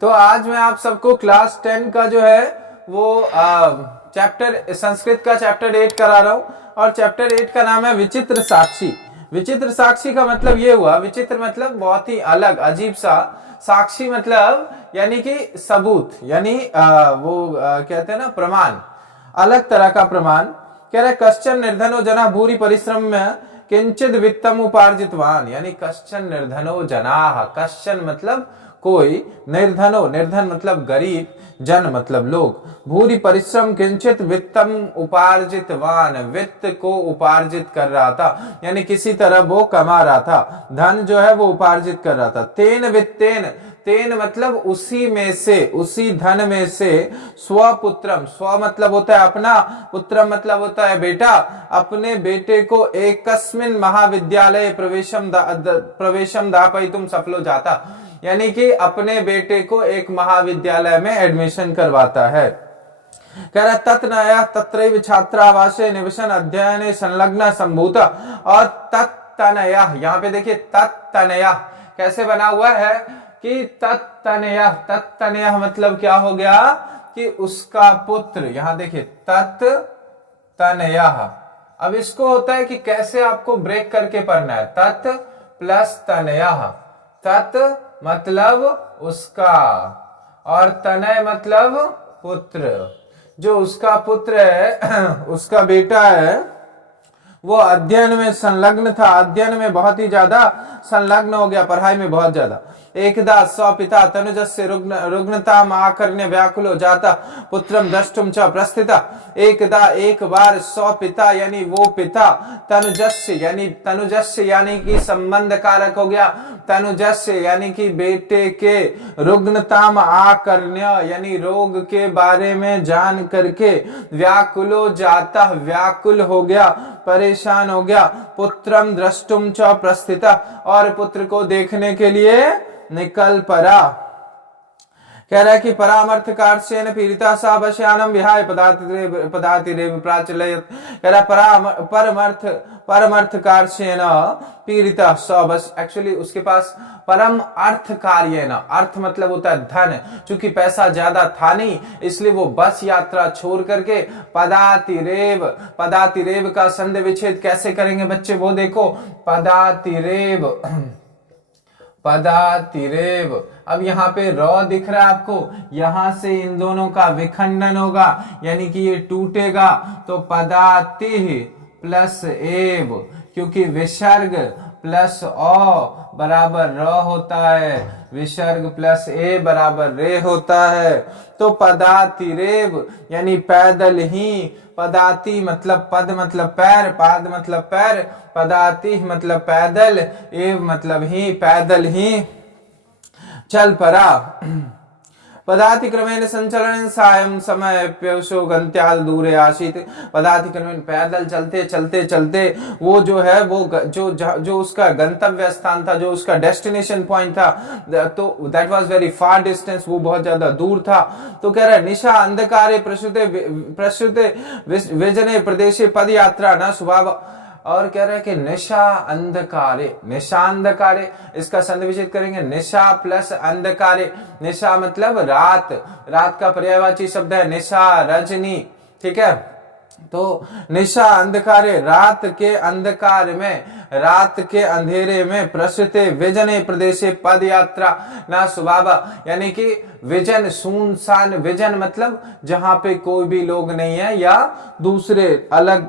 तो आज मैं आप सबको क्लास 10 का जो है वो चैप्टर संस्कृत का चैप्टर 8 करा रहा हूं। और चैप्टर 8 का नाम है विचित्र साक्षी। विचित्र साक्षी का मतलब ये हुआ, विचित्र मतलब बहुत ही अलग अजीब सा, साक्षी मतलब यानी कि सबूत, यानी कहते हैं ना प्रमाण, अलग तरह का प्रमाण। कह रहे कश्चन निर्धनो जना भूरि परिश्रम में किंचित वित्तम उपार्जितवान, यानी कश्चन निर्धनो जना, कश्चन मतलब कोई, निर्धनो निर्धन मतलब गरीब, जन मतलब लोग, भूरि परिश्रम किंचित वित्तम उपार्जितवान, वित्त को उपार्जित कर रहा था, यानी किसी तरह वो कमा रहा था, धन जो है वो उपार्जित कर रहा था। तेन वित्तेन, तेन मतलब उसी में से, उसी धन में से, स्वपुत्रम, स्व मतलब होता है अपना, पुत्रम मतलब होता है बेटा, अपने बेटे को एकस्मिन महाविद्यालय प्रवेशम दापयितुम सफलो जाता, यानी कि अपने बेटे को एक महाविद्यालय में एडमिशन करवाता है। कह रहा तत्नया तत्रैव छात्रावासे निवसन अध्ययने संलग्न संभूत, और तत्तनया, यहाँ पे देखिए तत्तनया कैसे बना हुआ है कि तत्तनया, तत्तनया मतलब क्या हो गया कि उसका पुत्र, यहां देखिए तत्तनया। अब इसको होता है कि कैसे आपको ब्रेक करके पढ़ना है, तत् प्लस तनया, तत् मतलब उसका और तनय मतलब पुत्र, जो उसका पुत्र है उसका बेटा है वो अध्ययन में संलग्न था, अध्ययन में बहुत ही ज्यादा संलग्न हो गया, पढ़ाई में बहुत ज्यादा। एकदा स्वपिता तनुजस्य रुग्णता आकर्ण्य व्याकुलो जाता पुत्रम द्रष्टुम च प्रस्थिता, एकदा एक बार स्वपिता यानी वो पिता, तनुजस्य यानी कि संबंध कारक हो गया, तनुजस्य यानी कि बेटे के, रुग्णताम आकर्ण्य यानी रोग के बारे में जान करके, व्याकुलो जाता व्याकुल हो गया, परेशान हो गया, पुत्रम द्रष्टुम च प्रस्थिता और पुत्र को देखने के लिए निकल पड़ा। कह रहा है कि परामर्थ कार्षेन पीड़िता सा वश्यानम विहाय पदाति रेव प्राचलयत। कह रहा परमर्थ कार्षेन पीड़िता सा, बस एक्चुअली उसके पास परम अर्थ कार्य न, अर्थ मतलब होता है धन, चूंकि पैसा ज्यादा था नहीं इसलिए वो बस यात्रा छोड़ करके पदातिरेव, पदातिरेव का संधि विच्छेद कैसे करेंगे बच्चे वो देखो, पदातिरेव, पदातिरेव। अब यहाँ पे र दिख रहा है आपको, यहां से इन दोनों का विखंडन होगा यानी कि ये टूटेगा, तो पदाति प्लस एव, क्योंकि विसर्ग प्लस अ बराबर र होता है, विसर्ग प्लस ए बराबर रे होता है, तो पदातिरेव यानी पैदल ही, पदाति मतलब पद मतलब पैर, पाद मतलब पैर, पदाति मतलब पैदल, एव मतलब ही, पैदल ही चल पड़ा। पदाति क्रमेण संचलन सायं समय प्यशो गंत्याल दूरे आशित, पदाति क्रमेण पैदल चलते चलते चलते वो जो है वो जो उसका गंतव्य स्थान था, जो उसका डेस्टिनेशन पॉइंट था, तो that was very far distance, वो बहुत ज्यादा दूर था। तो कह रहा है निशा अंधकारे प्रसुते विजने प्रदेशे पद यात्रा न स्वभाव, और कह रहे हैं कि निशा अंधकारे, निशा अंधकारे, इसका संधि विच्छेद करेंगे, निशा प्लस अंधकारे, निशा मतलब रात, रात का पर्यायवाची शब्द है निशा, रजनी, ठीक है। तो निशा अंधकारे, रात के अंधकार में, रात के अंधेरे में, प्रसुते विजने प्रदेशे पद यात्रा ना सुबाबा, यानी कि विजन सुनसान, विजन मतलब जहां पे कोई भी लोग नहीं है या दूसरे अलग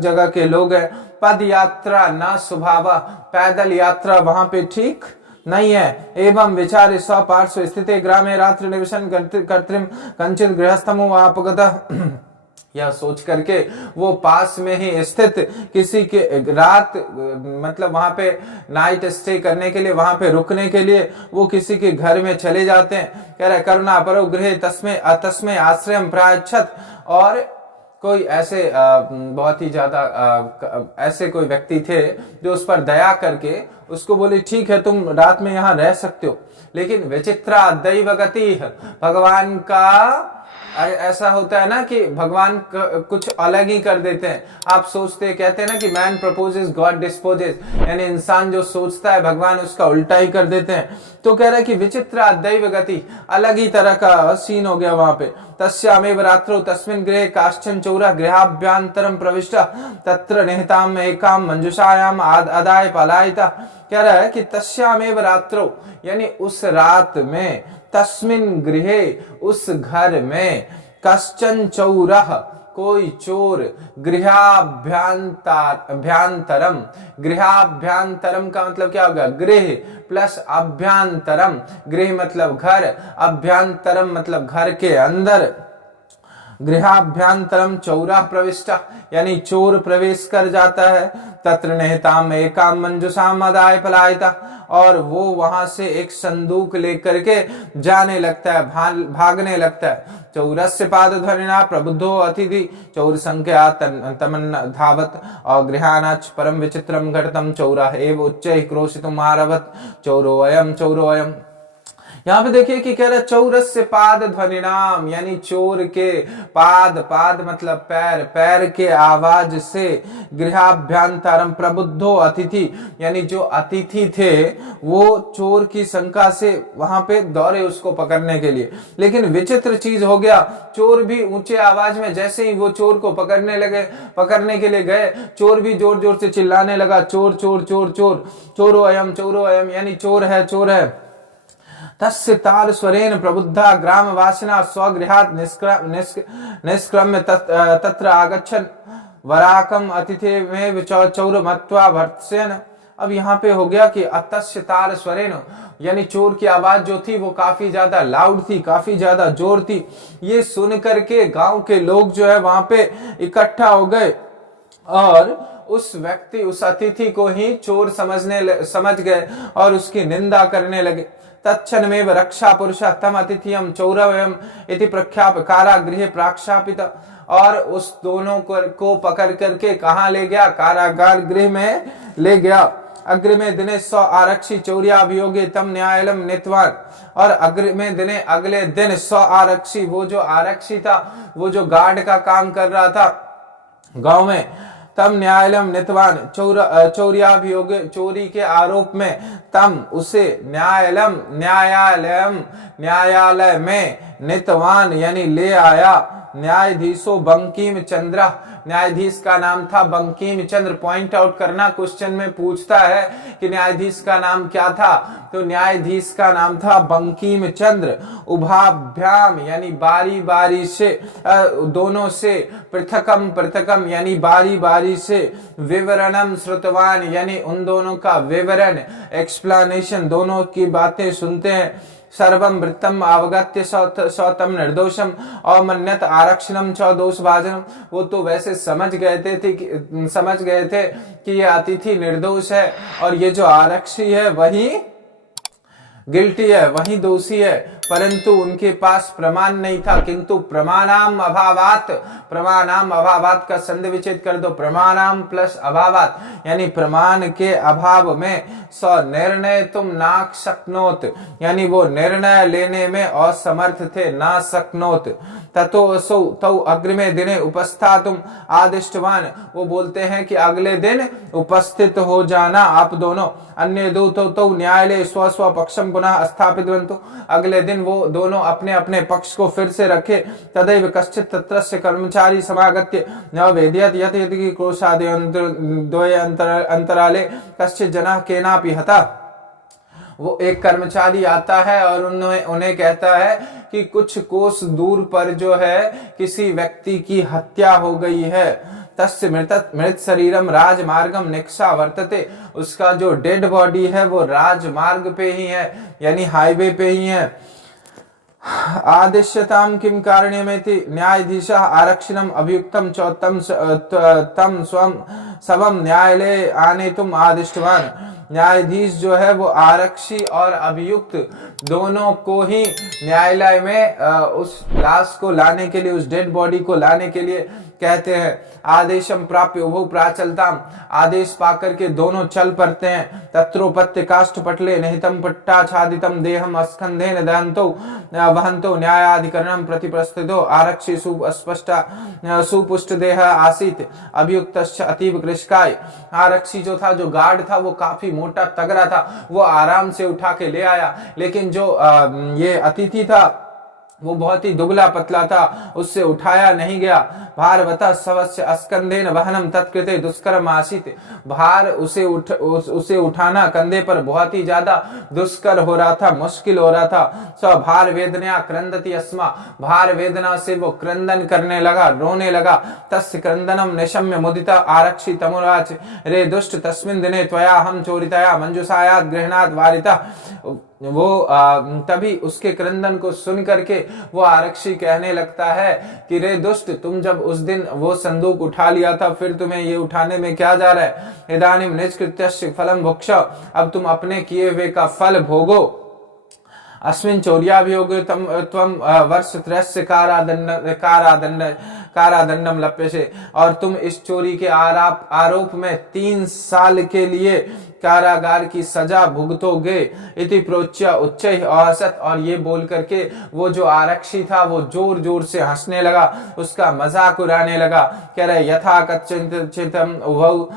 जगह के लोग हैं, पद यात्रा ना सुबाबा, पैदल यात्रा वहां पे ठीक नहीं है। एवं विचारे स्वपार्श्व स्थिते ग्रामे रात्रि निवसन कर्तृम कंचित गृहस्थमो आपगतः, यह सोच करके वो पास में ही स्थित किसी के रात मतलब वहां पे नाइट स्टे करने के लिए, वहां पे रुकने के लिए वो किसी के घर में चले जाते हैं। कह रहे करुणा परो गृहे तस्मे आश्रयम प्रायच्छत, और कोई ऐसे बहुत ही ज्यादा ऐसे कोई व्यक्ति थे जो उस पर दया करके उसको बोले ठीक है तुम रात में यहाँ रह सकते हो, लेकिन विचित्रा दैव गति, भगवान का ऐसा होता है ना कि भगवान कुछ अलग ही कर देते हैं। आप सोचते कहते हैं ना कि मैन प्रपोजेस गॉड डिस्पोजेस, यानी इंसान जो सोचता है भगवान उसका उल्टा ही कर देते हैं। तो कह रहा है कि विचित्र दैव गति, अलग ही तरह का सीन हो गया वहां पे। तस्यामेव रात्रौ तस्मिन् गृहे काश्चन चौरः गृहाभ्यंतरम प्रविष्टः तत्र निहिताम एकाम मंजुषायाम आदाय पलायिता। कह रहा है कि तस्यामेव रात्रौ, यानी उस रात में, तस्मिन् गृहे, उस घर में, कश्चन चौरः, कोई चोर, गृहाभ्यंतरम, गृहाभ्यंतरम का मतलब क्या होगा, गृह प्लस अभ्यंतरम, गृह मतलब घर, अभ्यंतरम मतलब घर के अंदर, गृहाभ्यंतरम चौरा प्रविष्टा, यानी चोर प्रवेश कर जाता है। तत्र निहिताम एकाम मंजुषाम आदाय पलायिता, और वो वहां से एक संदूक लेकर के जाने लगता है, भागने लगता है। चौरस्य पाद ध्वनिना प्रबुद्धो अतिथि चौर संख्या तमन धावत और गृहानाच परम विचित्रम घटतम चौरा एव उच्चैः क्रोशितुम आरभत चौरोऽयं चौरोऽयं। यहाँ पे देखिए कि कह रहा है चौरस्य पाद ध्वनिनाम, यानी चोर के पाद, पाद मतलब पैर, पैर के आवाज से, गृहाभ्यंतरम प्रबुद्धो अतिथि, यानी जो अतिथि थे वो चोर की शंका से वहां पे दौड़े उसको पकड़ने के लिए। लेकिन विचित्र चीज हो गया, चोर भी ऊंचे आवाज में, जैसे ही वो चोर को पकड़ने के लिए गए, चोर भी जोर जोर से चिल्लाने लगा, चोर चोर चोर चोर, चोरो अयम, यानी चोर है चोर है। तस्य ताल स्वरेण प्रबुद्धा ग्राम वासिना स्वगृहात् निष्क्रम्य तत्र आगच्छन् वराकम अतिथे में चौर मत्वा भर्त्स्यन्। अब यहाँ पे हो गया कि अतस्य ताल स्वरेण, यानी चोर की आवाज जो थी वो काफी ज्यादा लाउड थी, काफी ज्यादा जोर थी। ये सुन करके गांव के लोग जो है वहां पे इकट्ठा हो गए और उस व्यक्ति, उस अतिथि को ही चोर समझ गए और उसकी निंदा करने लगे। तत्क्षणमेव रक्षा पुरुषः तम अतिथियं चौरवयम् इति प्रख्याप्य कारागृहे प्राक्षापित, और उस दोनों को पकड़ करके कहाँ ले गया, कारागार गृह में ले गया। अग्रिमे दिने 100 आरक्षी चौर्याभियोगे तम न्यायालयम नीतवान, और अग्रिमे दिने, अगले दिन 100 आरक्षी, वो जो आरक्षी था, वो जो गार्ड का काम कर रहा था गांव में, तम न्यायालयम नीतवान, चौर्याभियोग, चोरी के आरोप में, तम उसे, न्यायालय में, नीतवान यानी ले आया, न्यायाधीशो बंकिम चंद्र, न्यायाधीश का नाम था बंकिम चंद्र। पॉइंट आउट करना, क्वेश्चन में पूछता है कि न्यायाधीश का नाम क्या था, तो न्यायाधीश का नाम था बंकिम चंद्र। उभाभ्याम यानी बारी बारी से, दोनों से, पृथकम यानी बारी बारी से, विवरणम श्रुतवान यानी उन दोनों का विवरण, एक्सप्लेनेशन, दोनों की बातें सुनते हैं। सर्वम वृत्तम अवगत्य सौतम निर्दोषम अमन्यत आरक्षणम च दोषभाजनम, वो तो वैसे समझ गए थे कि ये अतिथि निर्दोष है और ये जो आरक्षी है वही गिल्टी है, वही दोषी है, परंतु उनके पास प्रमाण नहीं था। किंतु प्रमाणाम अभावात का संधि विच्छेद कर दो, प्रमाणाम प्लस अभावात यानी प्रमाण के अभाव में, निर्णय तुम ना शक्नोत यानी वो निर्णय लेने में असमर्थ थे, ना शक्नोत। ततो अग्रिमे दिने उपस्थातुम आदिष्टवान, वो बोलते हैं कि अगले दिन उपस्थित हो जाना आप दोनों। अन्य दो तो न्यायालय स्व पक्षम पुनः स्थापितवन्तु, अगले दिन वो दोनों अपने अपने पक्ष को फिर से रखे। तदैव कश्चित् तत्रस्य कर्मचारी समागत्य न वेदयत् यत् यदि क्रोशादयोः अंतराले कश्चित् जनः केनापि हता। वो एक कर्मचारी आता है और उन्हें कहता है कि कुछ कोस दूर पर जो है किसी व्यक्ति की हत्या हो गई है। तस्य मृत शरीरम राजमार्गम निक्षा वर्तते, उसका जो डेड बॉडी है वो राजमार्ग पे ही है यानी हाईवे पे ही है। आदिश्यताम किम कारणमेति न्यायाधीशः आरक्षणम अभियुक्तम च तम स्वम सबम न्यायालय आनेतुम आदिष्टवान, न्यायाधीश जो है वो आरक्षी और अभियुक्त दोनों को ही न्यायालय में उस लाश को लाने के लिए, उस डेड बॉडी को लाने के लिए कहते हैं। आदेशम प्राप्य उभौ प्राचलताम, आदेश पाकर के दोनों चल पड़ते हैं। तत्रोपत्य काष्ठ पटले निहितम पट्टाच्छादितम देहम अस्कंधेन दहंतो वहंतो न्यायाधिकरणम प्रतिप्रस्थितो आरक्षी सुपुष्ट देह आसीत अभियुक्त अतीव कृष्काय। आरक्षी जो था, जो गार्ड था, वो काफी मोटा तगड़ा था, वो आराम से उठा के ले आया। लेकिन जो ये अतिथि था वो बहुत ही दुबला पतला था, उससे उठाया नहीं गया। भारवतः सवस्य अस्कंधेन वहनम तत्कृते दुष्करम आसीत, भार उसे उठाना कंधे पर बहुत ही ज्यादा दुष्कर हो रहा था, मुश्किल हो रहा था। स भार वेदना क्रंदति अस्मा, भार वेदना से वो क्रंदन करने लगा, रोने लगा। तस्य क्रंदनम निशम्य मुदिता आरक्षी तमुराच रे दुष्ट तस्मिन् दिने त्वया हम चोरितया मंजुषायात गृहणात वारिता। वो तभी उसके क्रंदन को सुन करके वो आरक्षी कहने लगता है कि रे दुष्ट, तुम जब उस दिन वो संदूक उठा लिया था, फिर तुम्हें ये उठाने में क्या जा रहा है। इदानीम निष्कृत्यस्य फलम भुक्ष, अब तुम अपने किए हुए का फल भोगो। अस्मिन् चौर्याभियोगे त्वं वर्षत्रयस्य कारादंडम लप्यसे, और तुम इस चोरी के आरोप में 3 साल के लिए कारागार की सजा भुगतोगे। इति प्रोच्य उच्चैः अहसत, और ये बोल करके वो जो आरक्षी था वो जोर जोर से हंसने लगा, उसका मजाक उड़ाने लगा। कह रहे यथा कच्चितम उभौ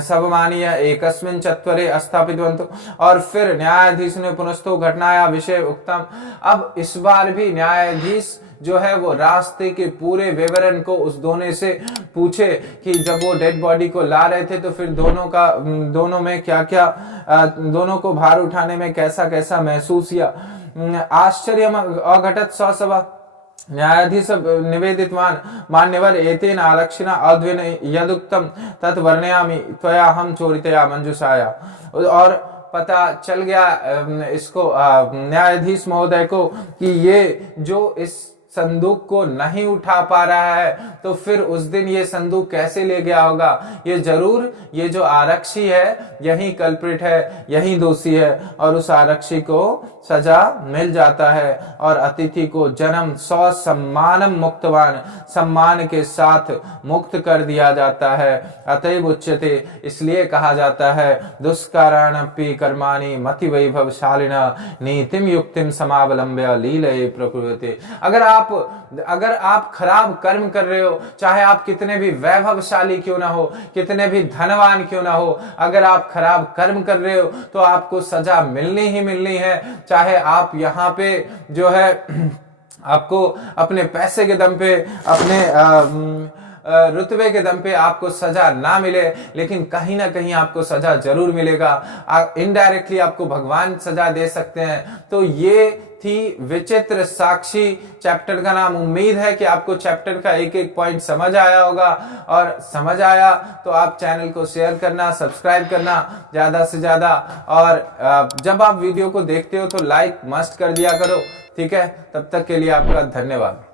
सबमानीय एकस्मिन् चत्वरे स्थापितवन्तु। और फिर न्यायाधीश ने पुनस्तो घटनाया विषय उक्तम, अब इस बार भी न्यायाधीश जो है वो रास्ते के पूरे विवरण को उस दोनों से पूछे कि जब वो डेड बॉडी को ला रहे थे तो फिर दोनों में क्या क्या, दोनों को भार उठाने में कैसा कैसा महसूस किया। आश्चर्य अघटत ससभा न्यायाधीश निवेदितवान मान्यवर एतेन आरक्षिणा अद्विन यदुक्तम तत् वर्णयामि त्वया हम चोरितया मंजुषाया। और पता चल गया इसको न्यायाधीश महोदय को कि ये जो इस संदूक को नहीं उठा पा रहा है तो फिर उस दिन ये संदूक कैसे ले गया होगा। ये जरूर ये जो आरक्षी है यही कल्प्रिट है, यही दोषी है, और उस आरक्षी को सजा मिल जाता है और अतिथि को जन्म सम्मानम मुक्तवान, सम्मान के साथ मुक्त कर दिया जाता है। अतएव उच्यते, इसलिए कहा जाता है दुष्काराणपि कर्माणि मति वैभवशालिना नीतिम युक्तिम समावलंब्य लीलये प्रकृते। अगर आप खराब कर्म कर रहे हो, चाहे आप कितने भी वैभवशाली क्यों ना हो, कितने भी धनवान क्यों ना हो, अगर आप खराब कर्म कर रहे हो तो आपको सजा मिलनी ही मिलनी है। चाहे आप यहाँ पे जो है आपको अपने पैसे के दम पे, अपने रुतबे के दम पे आपको सजा ना मिले, लेकिन कहीं ना कहीं आपको सजा जरूर मिलेगा। इनडायरेक्टली आपको भगवान सजा दे सकते हैं। तो ये थी विचित्र साक्षी चैप्टर का नाम। उम्मीद है कि आपको चैप्टर का एक एक पॉइंट समझ आया होगा, और समझ आया तो आप चैनल को शेयर करना, सब्सक्राइब करना ज्यादा से ज्यादा, और जब आप वीडियो को देखते हो तो लाइक मस्ट कर दिया करो। ठीक है, तब तक के लिए आपका धन्यवाद।